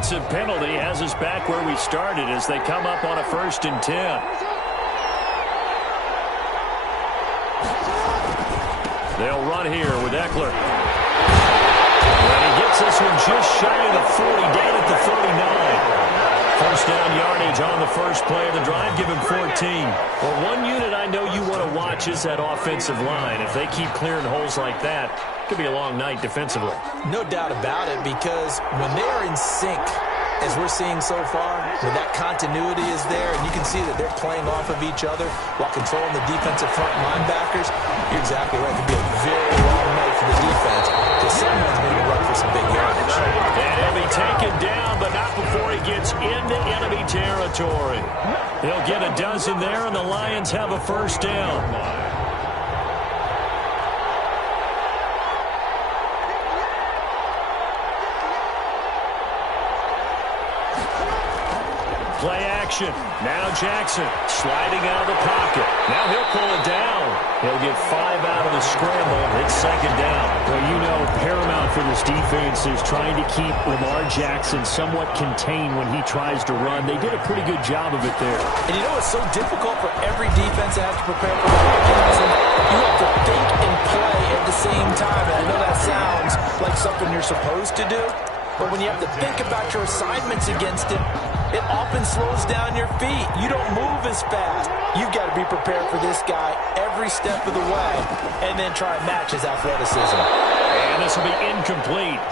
offensive penalty has us back where we started as they come up on a 1st and 10. They'll run here with Eckler. And he gets this one just shy of the 40, down at the 39. First down yardage on the first play of the drive, give him 14. Well, one unit I know you want to watch is that offensive line. If they keep clearing holes like that, it could be a long night defensively. No doubt about it, because when they're in sync, as we're seeing so far, when that continuity is there, and you can see that they're playing off of each other while controlling the defensive front linebackers, you're exactly right. It could be a very long night for the defense, because someone's going to run for some big yardage. And he'll be taken down, but not before he gets into enemy territory. He'll get a dozen there, and the Lions have a first down. Play action. Now Jackson sliding out of the pocket. Now he'll pull it down. He'll get 5 out of the scramble. It's 2nd down. Well, you know, paramount for this defense is trying to keep Lamar Jackson somewhat contained when he tries to run. They did a pretty good job of it there. And you know it's so difficult for every defense to have to prepare for Lamar Jackson? You have to think and play at the same time. And I know that sounds like something you're supposed to do, but when you have to think about your assignments against him, it often slows down your feet. You don't move as fast. You've got to be prepared for this guy every step of the way and then try and match his athleticism. And this will be incomplete.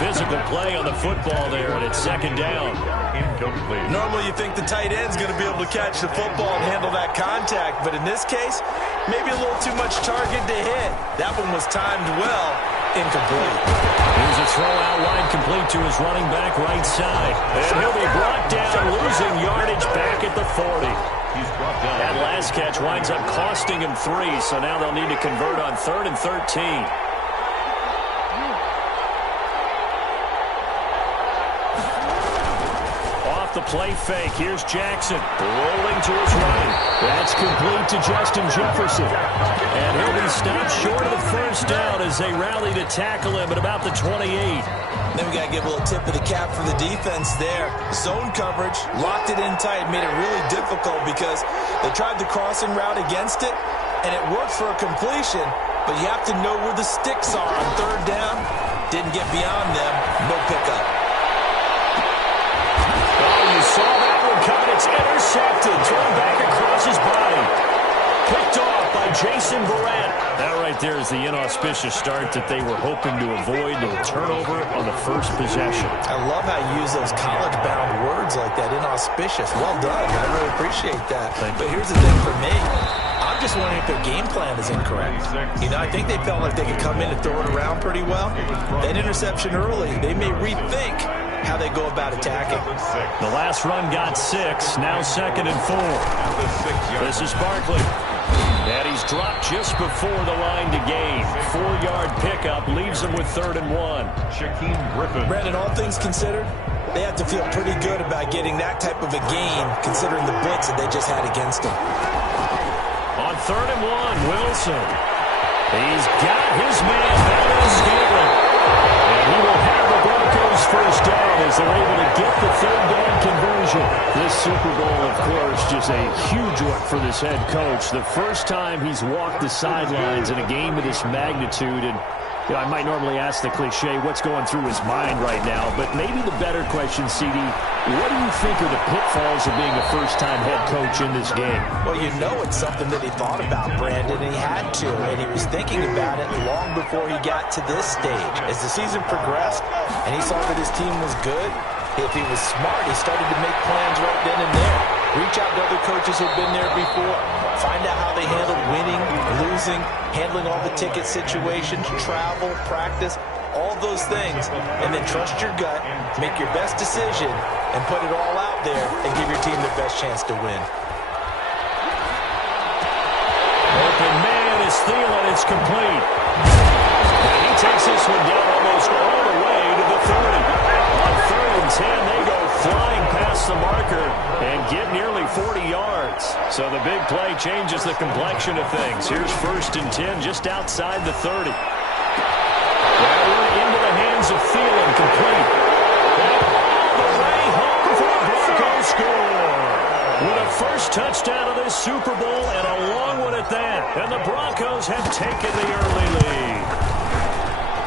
Physical play on the football there, and it's 2nd down. Incomplete. Normally you think the tight end's going to be able to catch the football and handle that contact, but in this case, maybe a little too much target to hit. That one was timed well. Incomplete. Here's a throw out wide, complete to his running back right side. And he'll be brought down, losing yardage back at the 40. That last catch winds up costing him 3, so now they'll need to convert on 3rd and 13. The play fake. Here's Jackson rolling to his right. That's complete to Justin Jefferson. And he'll be stopped short of the first down as they rally to tackle him at about the 28. Then we got to give a little tip of the cap for the defense there. Zone coverage, locked it in tight, made it really difficult because they tried the crossing route against it, and it worked for a completion, but you have to know where the sticks are on 3rd down. Didn't get beyond them. No pickup. Saw that one cut. It's intercepted. Thrown back across his body. Picked off by Jason Verrett. That right there is the inauspicious start that they were hoping to avoid. No turnover on the first possession. I love how you use those college-bound words like that, inauspicious. Well done. I really appreciate that. But here's the thing for me. I'm just wondering if their game plan is incorrect. You know, I think they felt like they could come in and throw it around pretty well. That interception early, they may rethink how they go about attacking. The last run got 6. Now 2nd and 4. This is Barkley. And he's dropped just before the line to gain. 4-yard pickup leaves him with 3rd and 1. Shaquem Griffin. Brandon, all things considered, they have to feel pretty good about getting that type of a gain considering the blitz that they just had against them. On 3rd and 1, Wilson. He's got his man. That is Scantling. And he will have the Broncos first down as they're able to get the 3rd down conversion. This Super Bowl, of course, just a huge one for this head coach. The first time he's walked the sidelines in a game of this magnitude. And you know, I might normally ask the cliche, what's going through his mind right now? But maybe the better question, CD, what do you think are the pitfalls of being a first-time head coach in this game? Well, you know it's something that he thought about, Brandon, and he had to. And he was thinking about it long before he got to this stage. As the season progressed and he saw that his team was good, if he was smart, he started to make plans right then and there. Reach out to other coaches who've been there before. Find out how they handled winning, losing, handling all the ticket situations, travel, practice, all those things. And then trust your gut, make your best decision, and put it all out there and give your team the best chance to win. Open man is Thielen. It's complete. And he takes this one down almost all the way to the 30. On 3rd and 10, they go flying past the marker and get nearly 40 yards. So the big play changes the complexion of things. Here's 1st and 10 just outside the 30. That one into the hands of Thielen, complete. All the first touchdown of this Super Bowl, and a long one at that. And the Broncos have taken the early lead.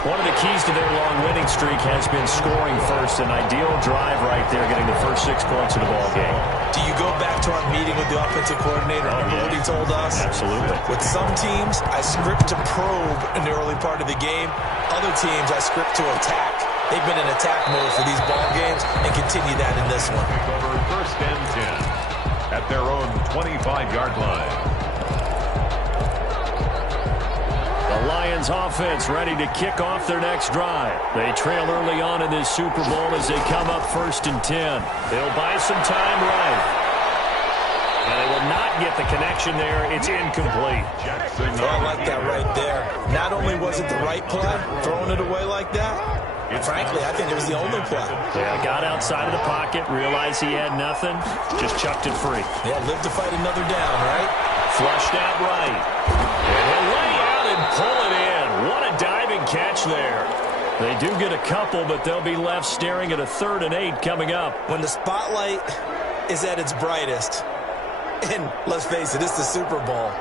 One of the keys to their long winning streak has been scoring first. An ideal drive right there, getting the first 6 points of the ball game. Do you go back to our meeting with the offensive coordinator? Remember what he told us? Absolutely. With some teams, I script to probe in the early part of the game. Other teams, I script to attack. They've been in attack mode for these ball games and continue that in this one. Over first and 10 at their own 25-yard line. The Lions offense ready to kick off their next drive. They trail early on in this Super Bowl as they come up first and 10. They'll buy some time right. And they will not get the connection there. It's incomplete. I like that right there. Not only was it the right play, throwing it away like that, frankly, I think it was the only play. Yeah, got outside of the pocket, realized he had nothing, just chucked it free. Yeah, live to fight another down, right? Flushed out right. And he'll lay out and pull it in. What a diving catch there. They do get a couple, but they'll be left staring at a 3rd and 8 coming up. When the spotlight is at its brightest, and let's face it, it's the Super Bowl,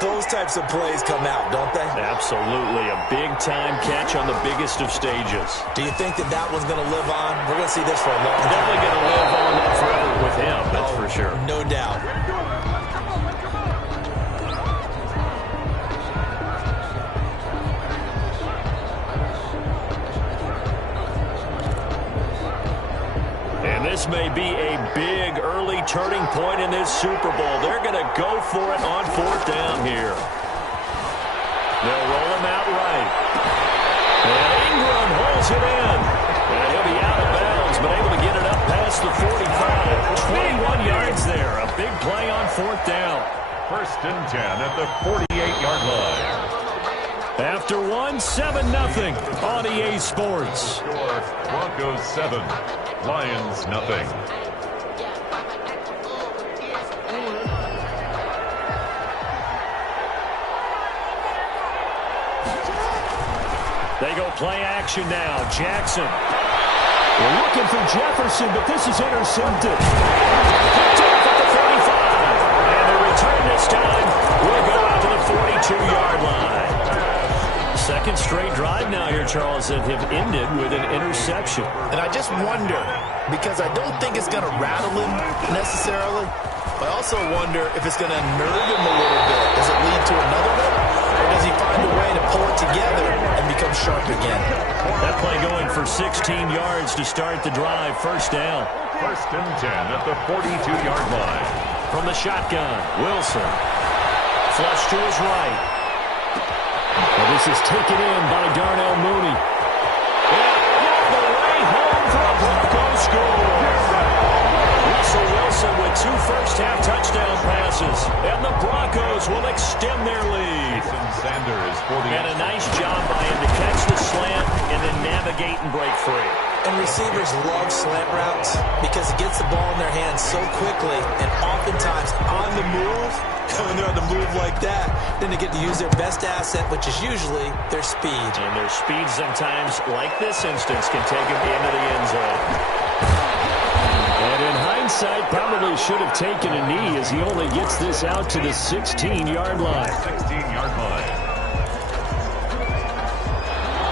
those types of plays come out, don't they? Absolutely. A big-time catch on the biggest of stages. Do you think that that one's going to live on? We're going to see this for a long time. Definitely going to live on forever with him, that's for sure. No doubt. And this may be a big early turning point in this Super Bowl. They're going to go for it on 4th down here. They'll roll him out right. And Ingram holds it in. And he'll be out of bounds, but able to get it up past the 45. 21 yards there. A big play on 4th down. First and 10 at the 48-yard line. After 7-0 on EA Sports. Score Broncos 7, Lions nothing. They go play action now. Jackson. We're looking for Jefferson, but this is intercepted. Picked off at the 45. And the return this time will go out to the 42-yard line. Second straight drive now here, Charles, that have ended with an interception. And I just wonder, because I don't think it's going to rattle him necessarily, but I also wonder if it's going to nerve him a little bit. Does it lead to another one? Or does he find a way to pull it together and become sharp again? That play going for 16 yards to start the drive. First down. First and 10 at the 42-yard line. From the shotgun, Wilson. Flush to his right. And this is taken in by Darnell Mooney. And all the way home for a Broncos score. Russell Wilson with 2 first-half touchdown passes. And the Broncos will extend their lead. Sanders for the and a nice job by him to catch the slant and then navigate and break free. And receivers love slant routes because it gets the ball in their hands so quickly and oftentimes on the move. When they're on the move like that, then they get to use their best asset, which is usually their speed. And their speed sometimes, like this instance, can take them into the end zone. And in hindsight, probably should have taken a knee as he only gets this out to the 16-yard line. 16-yard line.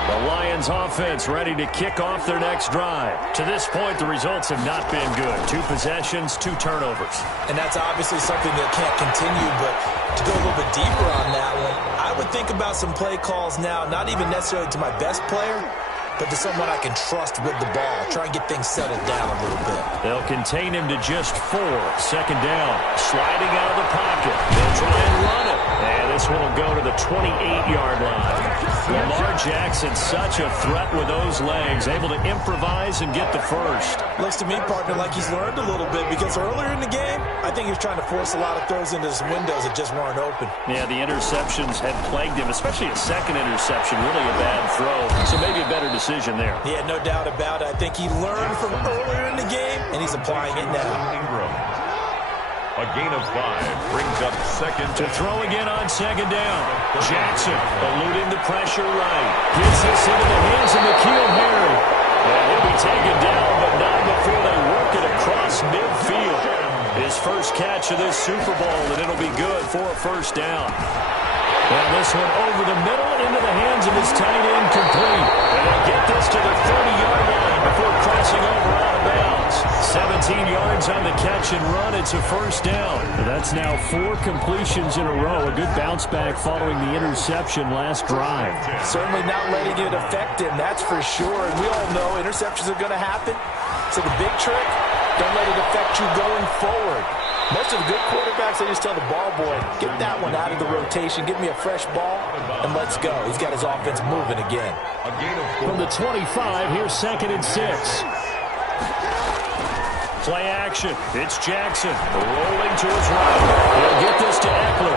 The Lions offense ready to kick off their next drive. To this point, the results have not been good. 2 possessions, 2 turnovers. And that's obviously something that can't continue, but to go a little bit deeper on that one, I would think about some play calls now, not even necessarily to my best player, but to someone I can trust with the ball. Try and get things settled down a little bit. They'll contain him to just 4. Second down. Sliding out of the pocket. They'll try and run it. And this one will go to the 28-yard line. Lamar Jackson, such a threat with those legs. Able to improvise and get the first. Looks to me, partner, like he's learned a little bit because earlier in the game, I think he was trying to force a lot of throws into his windows that just weren't open. Yeah, the interceptions had plagued him, especially a second interception. Really a bad throw. So maybe a better decision there. Yeah, no doubt about it. I think he learned from earlier in the game, and he's applying it now. Ingram. A gain of 5 brings up second. To throw again on second down. Jackson eluding the pressure right. Gets this into the hands of N'Keal Harry. And he'll be taken down, but not before they work it across midfield. His first catch of this Super Bowl, and it'll be good for a first down. Well, this one over the middle and into the hands of his tight end, complete. And they'll get this to the 30-yard line before crossing over out of bounds. 17 yards on the catch and run. It's a first down. That's now 4 completions in a row. A good bounce back following the interception last drive. Certainly not letting it affect him, that's for sure. And we all know interceptions are going to happen. So the big trick, don't let it affect you going forward. Most of the good quarterbacks, they just tell the ball boy, get that one out of the rotation, give me a fresh ball, and let's go. He's got his offense moving again. From the 25, here's 2nd and 6. Play action. It's Jackson rolling to his right. He'll get this to Eckler.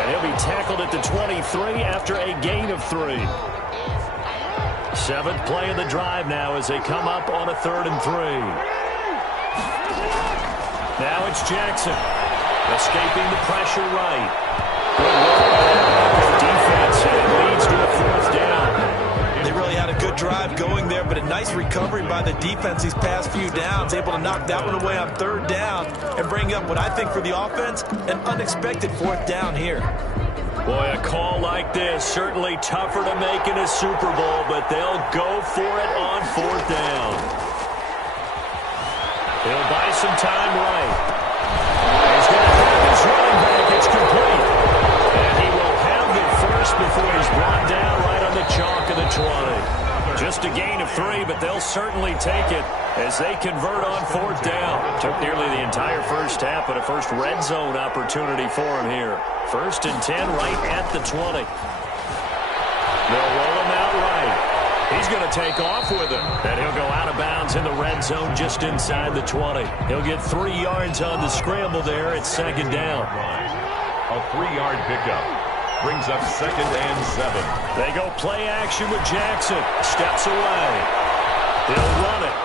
And he'll be tackled at the 23 after a gain of 3. 7th play of the drive now as they come up on a 3rd and 3. Now it's Jackson. Escaping the pressure right. Good defense, and it leads to a 4th down. They really had a good drive going there, but a nice recovery by the defense these past few downs. Able to knock that one away on 3rd down and bring up what I think for the offense, an unexpected 4th down here. Boy, a call like this, certainly tougher to make in a Super Bowl, but they'll go for it on 4th down. He'll buy some time right. He's going to have his running back. It's complete. And he will have the first before he's brought down right on the chalk of the 20. Just a gain of 3, but they'll certainly take it as they convert on 4th down. Took nearly the entire first half, but a first red zone opportunity for him here. 1st and 10 right at the 20. They'll roll him out right. He's going to take off with it, and he'll go out of bounds in the red zone just inside the 20. He'll get 3 yards on the scramble there at 2nd down. A 3-yard pickup brings up 2nd and 7. They go play action with Jackson. Steps away. He'll run it.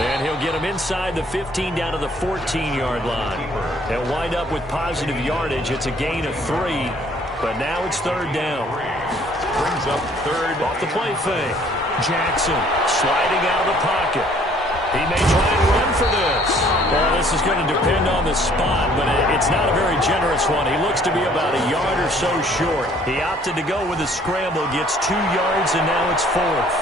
And he'll get him inside the 15 down to the 14-yard line. They'll wind up with positive yardage. It's a gain of 3, but now it's 3rd down. Brings up 3rd. Off the play fake. Jackson sliding out of the pocket. He may try and run for this. Well, this is going to depend on the spot, but it's not a very generous one. He looks to be about a yard or so short. He opted to go with a scramble, gets 2 yards, and now it's 4th.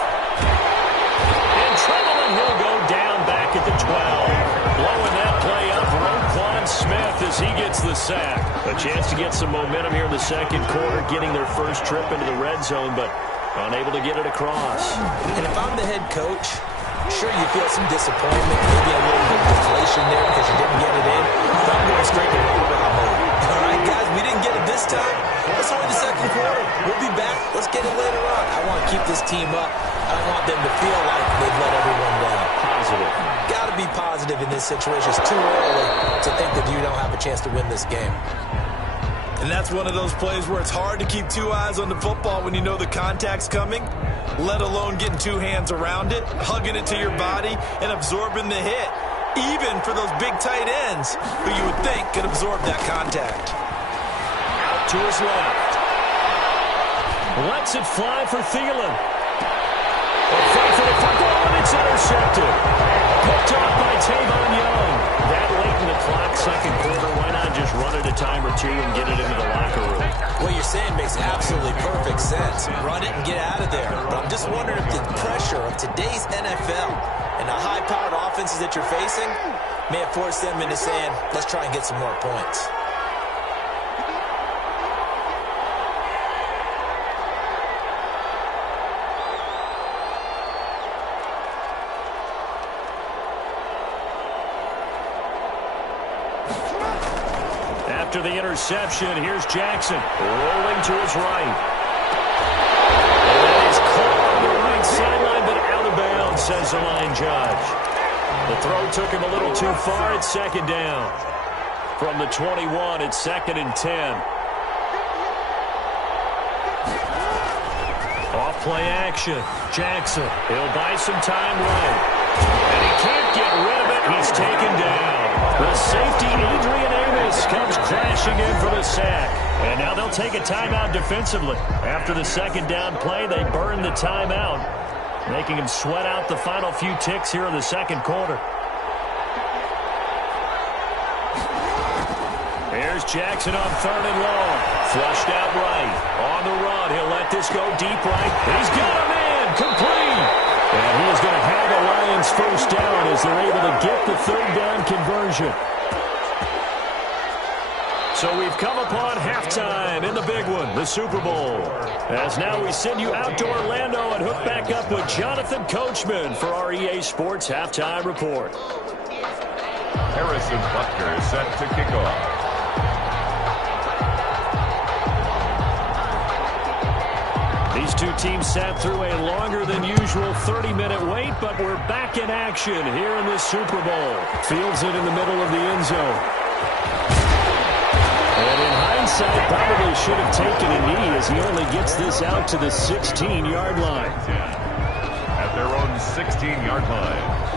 In trouble, and he'll go down back at the 12. Blowing that play up, Roquan Smith as he gets the sack. A chance to get some momentum here in the 2nd quarter, getting their first trip into the red zone, but unable to get it across. And if I'm the head coach, sure you feel some disappointment, maybe a little bit of deflation there because you didn't get it in, but I'm going straight to roll mode. All right, guys, we didn't get it this time. It's only the 2nd quarter. We'll be back. Let's get it later on. I want to keep this team up. I don't want them to feel like they've let everyone down. Positive. Got to be positive in this situation. It's too early to think that you don't have a chance to win this game. And that's one of those plays where it's hard to keep 2 eyes on the football when you know the contact's coming, let alone getting 2 hands around it, hugging it to your body, and absorbing the hit, even for those big tight ends who you would think could absorb that contact. Out to his left. Lets it fly for Thielen. And it's intercepted. Picked off by Tavon Young. That late in the clock, 2nd quarter, why not just run it a time or 2 and get it into the locker room? What you're saying makes absolutely perfect sense. Run it and get out of there. But I'm just wondering if the pressure of today's NFL and the high-powered offenses that you're facing may have forced them into saying, let's try and get some more points. After the interception, here's Jackson rolling to his right. And he's caught on the right sideline, but out of bounds, says the line judge. The throw took him a little too far. It's 2nd down. From the 21, it's 2nd and 10. Off play action. Jackson, he'll buy some time right. And he can't get rid of it. He's taken down. The safety, Adrian Amos, comes crashing in for the sack. And now they'll take a timeout defensively. After the 2nd down play, they burn the timeout, making him sweat out the final few ticks here in the 2nd quarter. Here's Jackson on 3rd and long. Flushed out right. On the run. He'll let this go deep right. He's got a man. Complete. And he is going to have the Lions first down as they're able to get the 3rd down conversion. So we've come upon halftime in the big one, the Super Bowl. As now we send you out to Orlando and hook back up with Jonathan Coachman for our EA Sports Halftime Report. Harrison Butker is set to kick off. These two teams sat through a longer than usual 30-minute wait, but we're back in action here in this Super Bowl. Fields it in the middle of the end zone. And in hindsight, probably should have taken a knee as he only gets this out to the 16-yard line. At their own 16-yard line.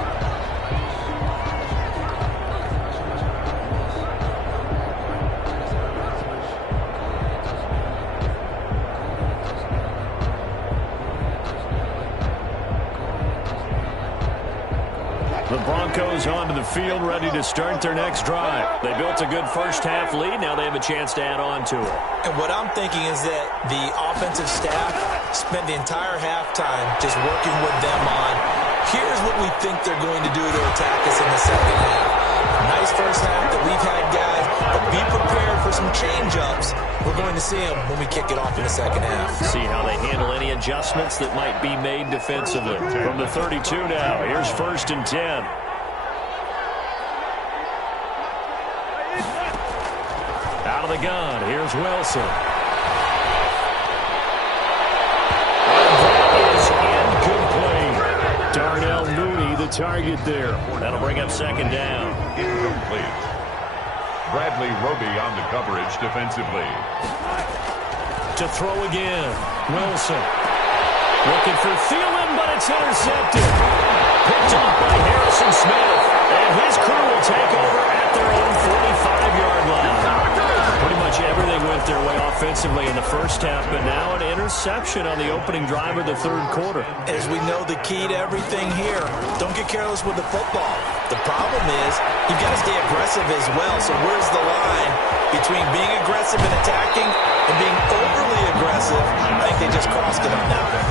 The Broncos onto the field, ready to start their next drive. They built a good first-half lead. Now they have a chance to add on to it. And what I'm thinking is that the offensive staff spent the entire halftime just working with them on, here's what we think they're going to do to attack us in the second half. Nice first half that we've had, guys, but be prepared for some change-ups. We're going to see them when we kick it off in the second half. See how they handle any adjustments that might be made defensively. From the 32 now, here's 1st and 10. Out of the gun, here's Wilson. And that is incomplete. Darnell Mooney, the target there. That'll bring up 2nd down. Incomplete. Bradley Roby on the coverage defensively. To throw again. Wilson. Looking for Thielen, but it's intercepted. Picked up by Harrison Smith. And his crew will take over at their own 45-yard line. Pretty much everything went their way offensively in the first half, but now an interception on the opening drive of the 3rd quarter. As we know, the key to everything here, don't get careless with the football. The problem is you've got to stay aggressive as well. So where's the line between being aggressive and attacking and being overly aggressive? I think they just crossed it on that one.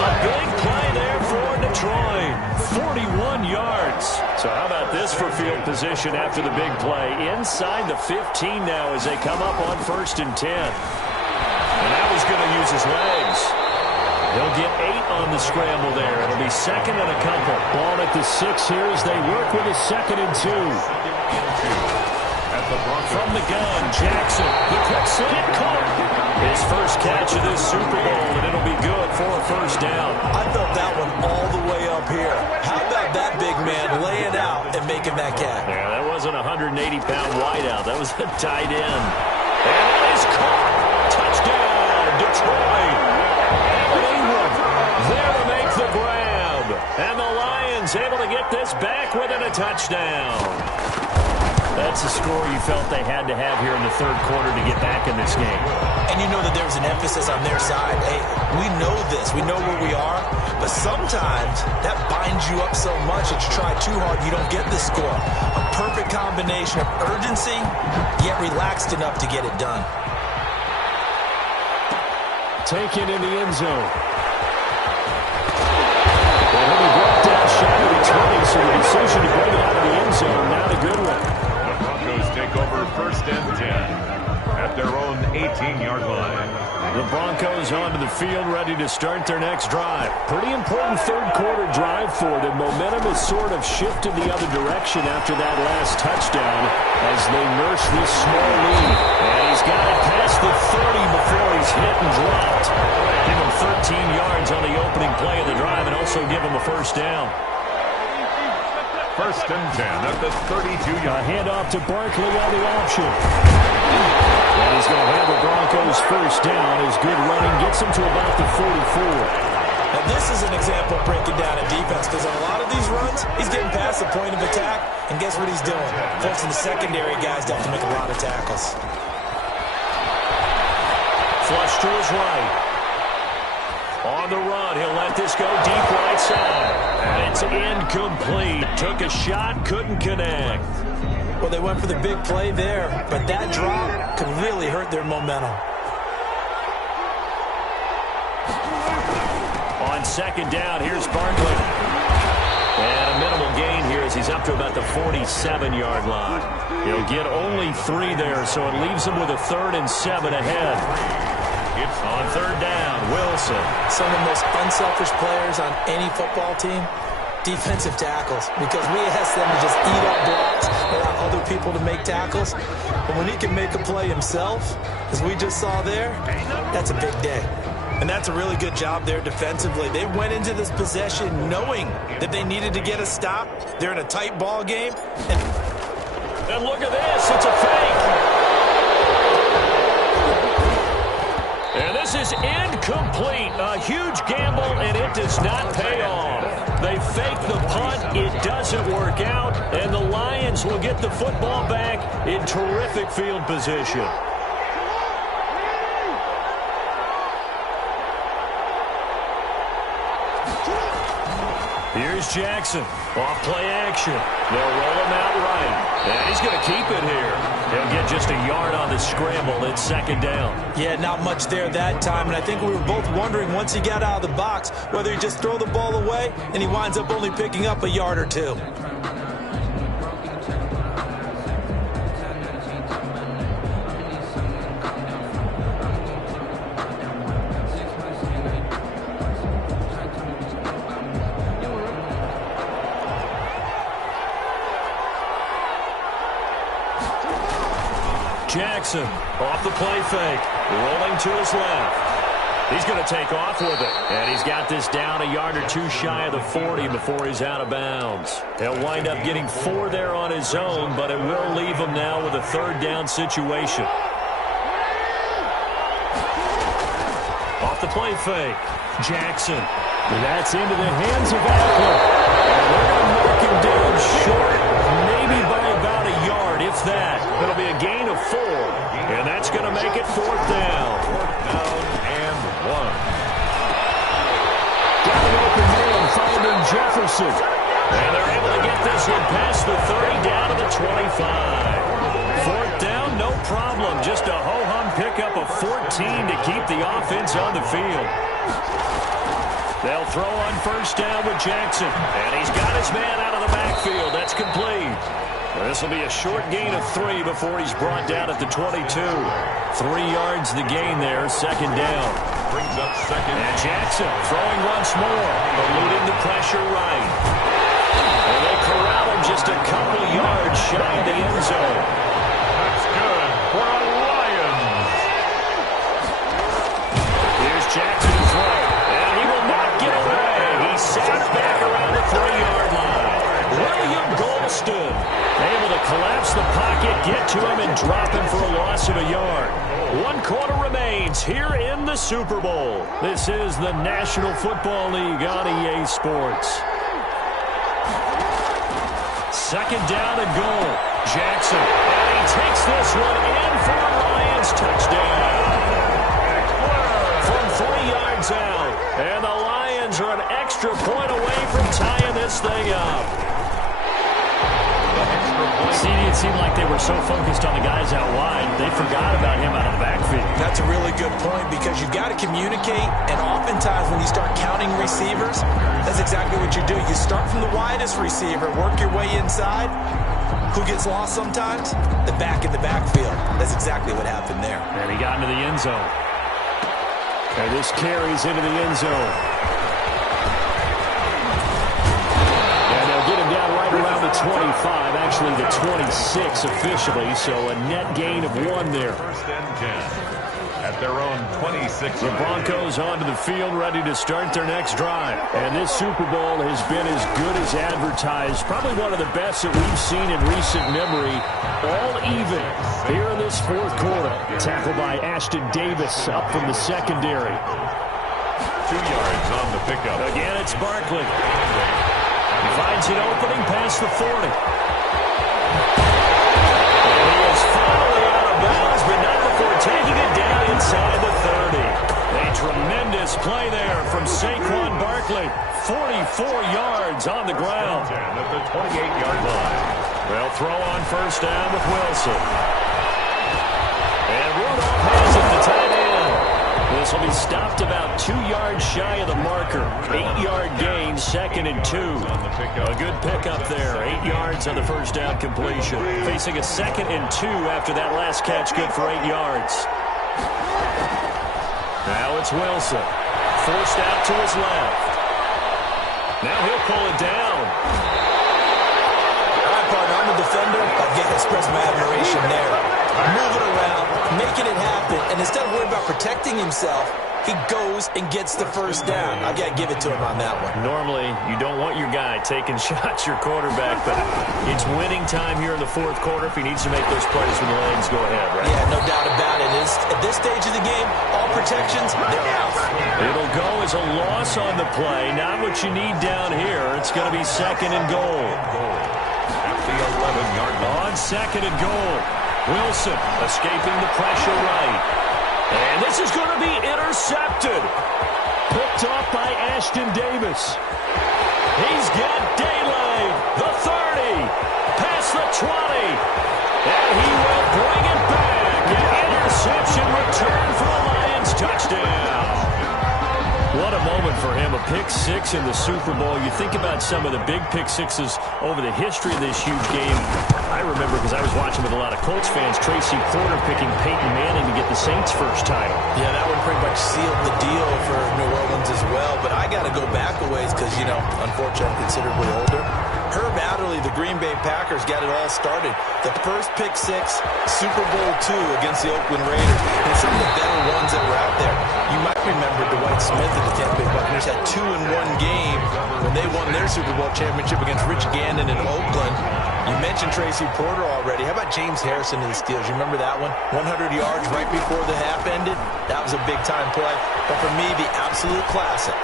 A big play there for Detroit. 41 yards. So how about this for field position after the big play? Inside the 15 now as they come up on 1st and 10. And now he's going to use his legs. He'll get 8 on the scramble there. It'll be 2nd and a couple. Ball at the 6 here as they work with a 2nd and 2. From the gun, Jackson. The quick slant caught. His first catch of this Super Bowl, and it'll be good for a 1st down. I felt that one all the way up here. How about that big man laying out and making that catch? Yeah, that wasn't a 180-pound wideout. That was a tight end. And it is caught. Touchdown, Detroit. And Ingram there to make the grab. And the Lions able to get this back within a touchdown. That's a score you felt they had to have here in the 3rd quarter to get back in this game. And you know that there was an emphasis on their side. Hey, we know this. We know where we are. But sometimes that binds you up so much that you try too hard, you don't get the score. A perfect combination of urgency, yet relaxed enough to get it done. Taken in the end zone. Well, he'll be brought down shy of the 20, so the decision to bring it out of the end zone, not a good one. The Broncos take over 1st and 10 at their own 18-yard line. The Broncos onto the field, ready to start their next drive. Pretty important 3rd quarter drive for them. Momentum has sort of shifted the other direction after that last touchdown as they nurse this small lead. And he's got it past the 30 before he's hit and dropped. Give him 13 yards on the opening play of the drive and also give him a 1st down. 1st and 10 at the 32-yard. Handoff to Barkley on the option. And he's going to have the Broncos 1st down as good running gets him to about the 44. Now this is an example of breaking down a defense because on a lot of these runs, he's getting past the point of attack, and guess what he's doing? Forcing the secondary guys to have to make a lot of tackles. Flush to his right. On the run, he'll let this go deep right side. And it's incomplete. Took a shot, couldn't connect. Well, they went for the big play there, but that drop could really hurt their momentum. On second down, here's Barkley. And a minimal gain here as he's up to about the 47-yard line. He'll get only 3 there, so it leaves him with a 3rd and 7 ahead. It's on third down, Wilson. Some of the most unselfish players on any football team, defensive tackles, because we ask them to just eat up blocks, allow other people to make tackles. But when he can make a play himself, as we just saw there, that's a big day. And that's a really good job there defensively. They went into this possession knowing that they needed to get a stop. They're in a tight ball game. And look at this. It's a fake. And this is incomplete. A huge gamble, and it does not pay off. They fake the punt. It doesn't work out. And the Lions will get the football back in terrific field position. Here's Jackson. Off play action. They'll roll him out right. And he's going to keep it here. He'll get just a yard on the scramble. It's second down. Yeah, not much there that time. And I think we were both wondering once he got out of the box whether he just throw the ball away and he winds up only picking up a yard or 2. Jackson off the play fake, rolling to his left. He's going to take off with it, and he's got this down a yard or 2 shy of the 40 before he's out of bounds. He'll wind up getting 4 there on his own, but it will leave him now with a 3rd down situation. Off the play fake, Jackson. And that's into the hands of Apple. And they're going to mark him down short, maybe by about a yard, if that. It'll be a gain of 4, and that's going to make it 4th down. 4th down and 1. Got an open man, finding Jefferson. And they're able to get this one past the 30 down to the 25. 4th down, no problem. Just a ho-hum pickup of 14 to keep the offense on the field. They'll throw on first down with Jackson. And he's got his man out of the backfield. That's complete. This will be a short gain of 3 before he's brought down at the 22. 3 yards the gain there, second down. Brings up second. And Jackson throwing once more, eluding the pressure right. And they corral him just a couple yards shy of the end zone. That's good for the Lions. Here's Jackson to throw. And he will not get away. He's sacked back around the 3-yard line. William Golston able to collapse the pocket, get to him, and drop him for a loss of a yard. 1 quarter remains here in the Super Bowl. This is the National Football League on EA Sports. Second down and goal. Jackson. And he takes this one in for a Lions touchdown. From 3 yards out. And the Lions are an extra point away from tying this thing up. It seemed like they were so focused on the guys out wide, they forgot about him out of the backfield. That's a really good point because you've got to communicate, and oftentimes when you start counting receivers, that's exactly what you do. You start from the widest receiver, work your way inside. Who gets lost sometimes? The back in the backfield. That's exactly what happened there. And he got into the end zone. And this carries into the end zone. Get him down right around the 25, actually the 26 officially, so a net gain of 1 there. 1st and 10 at their own 26. The Broncos onto the field, ready to start their next drive. And this Super Bowl has been as good as advertised. Probably one of the best that we've seen in recent memory. All even here in this 4th quarter. Tackled by Ashton Davis up from the secondary. 2 yards on the pickup. Again, it's Barkley. He finds an opening past the 40. And he is finally out of bounds, but not before taking it down inside the 30. A tremendous play there from Saquon Barkley. 44 yards on the ground. At the 28-yard line. They'll throw on first down with Wilson. And Rudolph has it to tight end. This will be stopped about 2 yards shy of the marker. 8-yard gain, 2nd and 2. A good pickup there. 8 yards on the first down completion. Facing a 2nd and 2 after that last catch, good for 8 yards. Now it's Wilson. Forced out to his left. Now he'll pull it down. All right, partner, I'm a defender. I've got to express my admiration there. Moving around, making it happen, and instead of worrying about protecting himself, he goes and gets the first down. I've got to give it to him on that one. Normally, you don't want your guy taking shots, your quarterback, but it's winning time here in the fourth quarter. If he needs to make those plays with the legs, go ahead, right? Yeah, no doubt about it. At this stage of the game, all protections, they're off. It'll go as a loss on the play. Not what you need down here. It's going to be 2nd and goal. At the 11-yard line. On 2nd and goal. Wilson escaping the pressure right. And this is going to be intercepted. Picked off by Ashton Davis. He's got daylight. The 30. Past the 20. And he will bring it back. An interception return for a Lions touchdown. What a moment for him. A pick 6 in the Super Bowl. You think about some of the big pick 6s over the history of this huge game. I remember, because I was watching with a lot of Colts fans, Tracy Porter picking Peyton Manning to get the Saints' first title. Yeah, that one pretty much sealed the deal for New Orleans as well. But I got to go back a ways because, you know, unfortunately, I'm considerably older. Herb Adderley, the Green Bay Packers, got it all started. The first pick 6, Super Bowl II against the Oakland Raiders. And some of the better ones that were out there. You might remember Dwight Smith of the Tampa Bay Buccaneers had 2-in-1 game when they won their Super Bowl championship against Rich Gannon in Oakland. You mentioned Tracy Porter already. How about James Harrison of the Steelers? You remember that one? 100 yards right before the half ended. That was a big-time play. But for me, the absolute classic,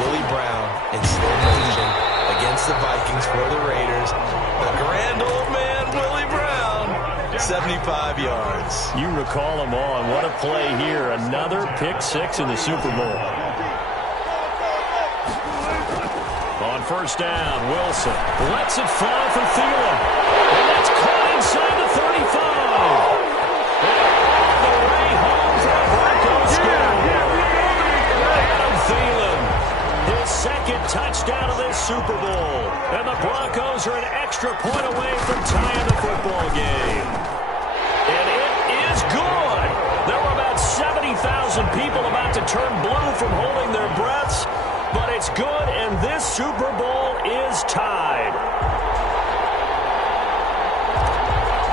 Willie Brown in slow motion against the Vikings for the Raiders. The grand old man, Willie Brown, 75 yards. You recall them all, and what a play here. Another pick 6 in the Super Bowl. On first down, Wilson lets it fly for Thielen. And that's caught inside the 35. And all the way home for a Broncos score. Adam Thielen, his 2nd touchdown of this Super Bowl. And the Broncos are an extra point away from tying the football game. And it is good. There were about 70,000 people about to turn blue from holding their breaths. But it's good, and this Super Bowl is tied.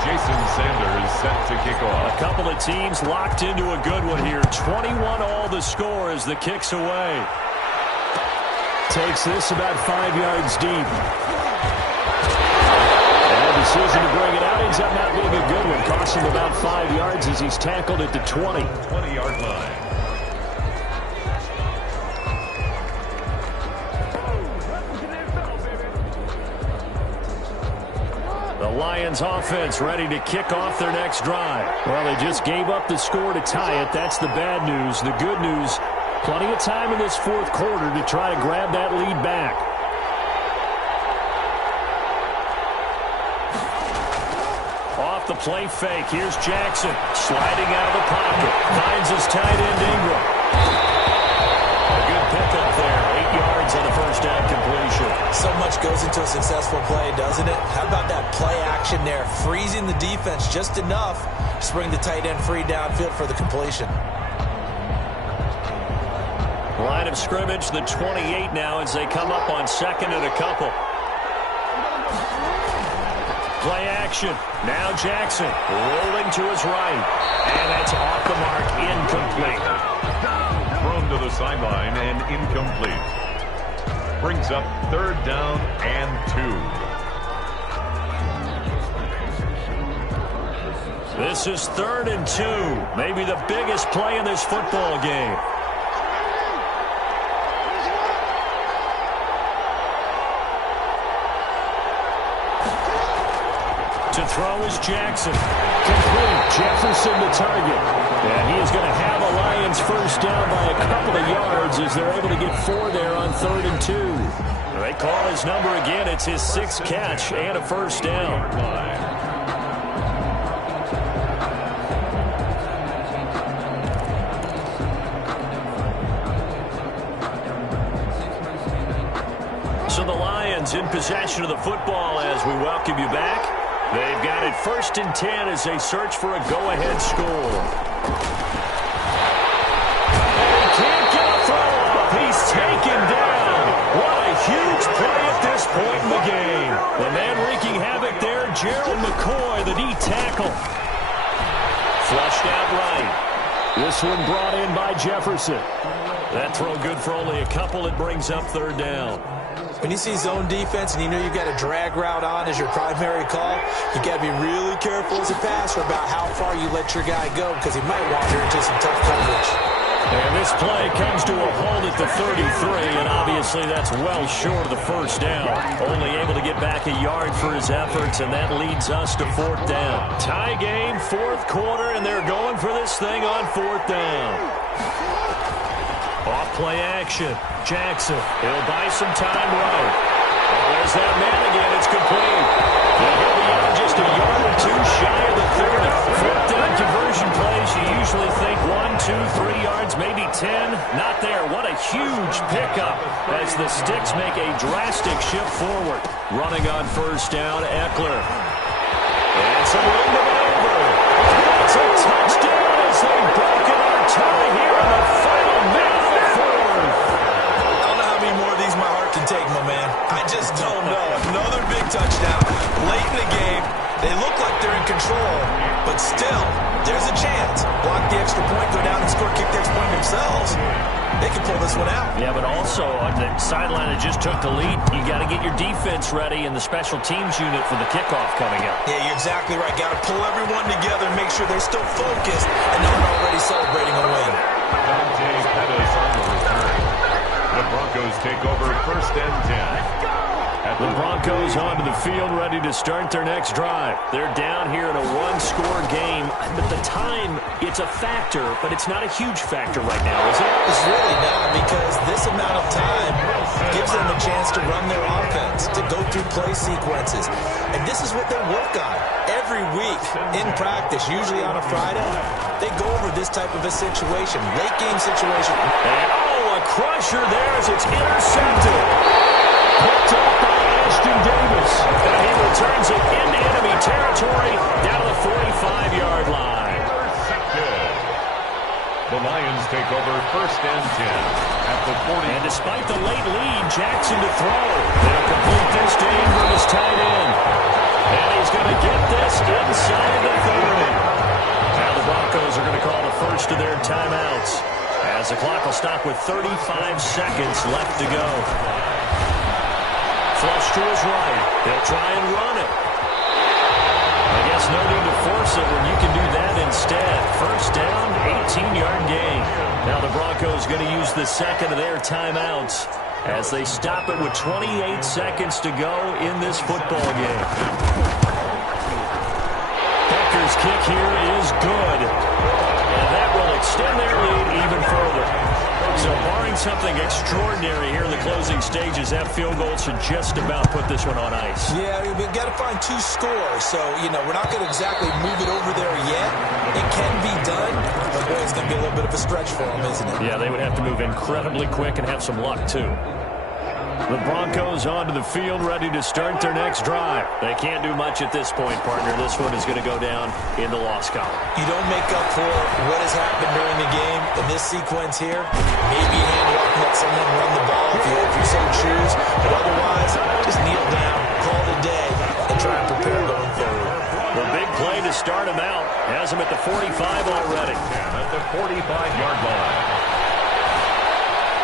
Jason Sanders set to kick off. A couple of teams locked into a good one here. 21-all the score as the kick's away. Takes this about 5 yards deep. And a decision to bring it out ends up not being a good one. Costs him about 5 yards as he's tackled at the 20. 20-yard line. The Lions offense ready to kick off their next drive. Well, they just gave up the score to tie it. That's the bad news. The good news, plenty of time in this fourth quarter to try to grab that lead back. Off the play fake. Here's Jackson sliding out of the pocket. Finds his tight end Ingram. A good pickup there. 8 yards on the first down completion. So much goes into a successful play, doesn't it? How about that play action there? Freezing the defense just enough to bring the tight end free downfield for the completion. Line of scrimmage, the 28 now as they come up on 2nd and a couple. Play action. Now Jackson rolling to his right. And that's off the mark, incomplete. Thrown to the sideline and incomplete. Brings up 3rd down and 2. This is 3rd and 2. Maybe the biggest play in this football game. To throw is Jackson. Complete. Jefferson the target. And he is going to have a Lions first down by a couple of yards as they're able to get 4 there on 3rd and 2. They call his number again. It's his 6th catch and a first down. So the Lions in possession of the football as we welcome you back. They've got it 1st and 10 as they search for a go-ahead score. And he can't get a throw off. He's taken down. What a huge play at this point in the game. The man wreaking havoc there, Gerald McCoy, the D tackle. Flushed out right. This one brought in by Jefferson. That throw good for only a couple. It brings up 3rd down. When you see zone defense and you know you've got a drag route on as your primary call, you got to be really careful as a passer about how far you let your guy go because he might wander into some tough coverage. And this play comes to a halt at the 33, and obviously that's well short of the first down. Only able to get back a yard for his efforts, and that leads us to 4th down. Tie game, 4th quarter, and they're going for this thing on 4th down. Off play action. Jackson, he'll buy some time right. Oh, there's that man again. It's complete. He'll be out just a yard or two shy of the 30. 4th down conversion plays, you usually think 1, 2, 3 yards, maybe 10. Not there. What a huge pickup as the Sticks make a drastic shift forward. Running on 1st down, Eckler. And some room to maneuver. It's a touchdown as they've broken our tie here in the final minute. Take, my man. I just don't know. Another big touchdown. Late in the game, they look like they're in control, but still, there's a chance. Block the extra point, go down and score, kick the extra point themselves. They can pull this one out. Yeah, but also on the sideline that just took the lead, you got to get your defense ready and the special teams unit for the kickoff coming up. Yeah, you're exactly right. Got to pull everyone together and make sure they're still focused and not already celebrating a win. Dante Pettis on the return. The Broncos take over 1st and 10. The Broncos onto the field ready to start their next drive. They're down here in a 1-score game, but the time, it's a factor, but it's not a huge factor right now, is it? It's really not because this amount of time gives them a chance to run their offense, to go through play sequences. And this is what they work on every week in practice, usually on a Friday. They go over this type of a situation, late game situation. And, a crusher there as it's intercepted. Picked up by Ashton Davis. And he returns it into enemy territory down the 45-yard line. The Lions take over 1st and 10 at the 40. And despite the late lead, Jackson to throw. They'll complete this to Ingram as tight end. And he's going to get this inside the 30. Now the Broncos are going to call the first of their timeouts, as the clock will stop with 35 seconds left to go. Flush to his right. He'll try and run it. I guess no need to force it when you can do that instead. 1st down, 18-yard gain. Now the Broncos going to use the second of their timeouts as they stop it with 28 seconds to go in this football game. Becker's kick here is good. And that will extend their lead even further. So barring something extraordinary here in the closing stages, that field goal should just about put this one on ice. Yeah, we've got to find 2 scores. So, we're not going to exactly move it over there yet. It can be done, but boy, it's going to be a little bit of a stretch for them, isn't it? Yeah, they would have to move incredibly quick and have some luck, too. The Broncos onto the field, ready to start their next drive. They can't do much at this point, partner. This one is going to go down in the loss column. You don't make up for what has happened during the game in this sequence here. Maybe hand off and let someone run the ball if you so choose. But otherwise, just kneel down, call it a day, and try and prepare going forward. The big play to start him out has him at the 45 already. And at the 45-yard line.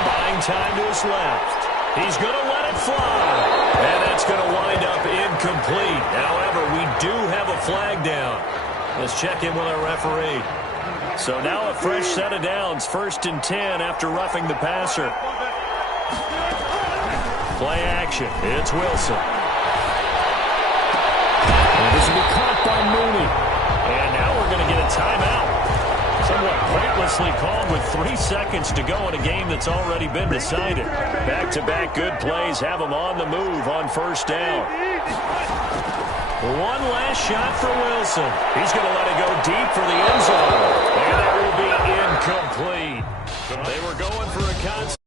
Buying time to his left. He's going to let it fly. And that's going to wind up incomplete. However, we do have a flag down. Let's check in with our referee. So now a fresh set of downs. 1st and 10 after roughing the passer. Play action. It's Wilson. And this will be caught by Mooney. And now we're going to get a timeout. Somewhat pointlessly called with 3 seconds to go in a game that's already been decided. Back-to-back good plays have them on the move on first down. One last shot for Wilson. He's going to let it go deep for the end zone. And that will be incomplete. They were going for a concept.